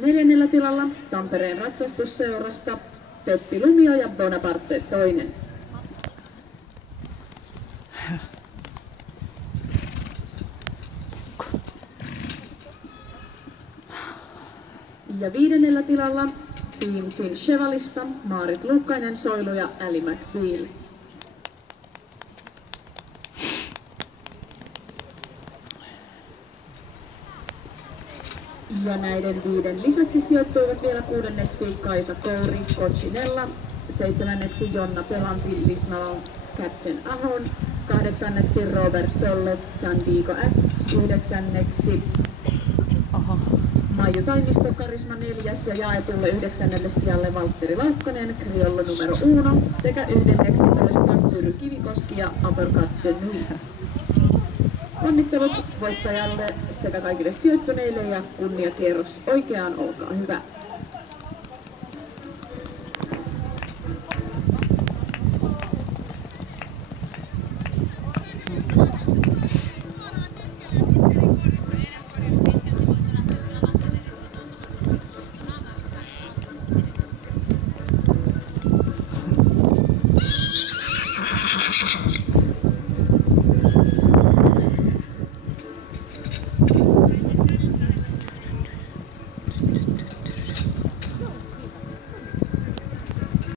4. tilalla Tampereen ratsastusseurasta Peppi Lumio ja Bonaparte toinen. Ja 5. tilalla Team Finn Chevalista Maarit Luukkainen Soilu ja Ali McBeal. Ja näiden 5 lisäksi sijoittuivat vielä 6. Kaisa Kouri Coccinella, 7. Jonna Pelampi Lisnalan Captain Ahon, 8. Robert Tolle Sandigo S, 9. Maiju Taimisto Karisma 4. ja jaetulle 9. sijalle Valtteri Laukkanen Kriollo numero 1 sekä 11. Pyry Kivikoski ja Uppercut de Nuit. Onnittelut voittajalle sekä kaikille sijoittuneille ja kunniakierros oikeaan, olkaa hyvä.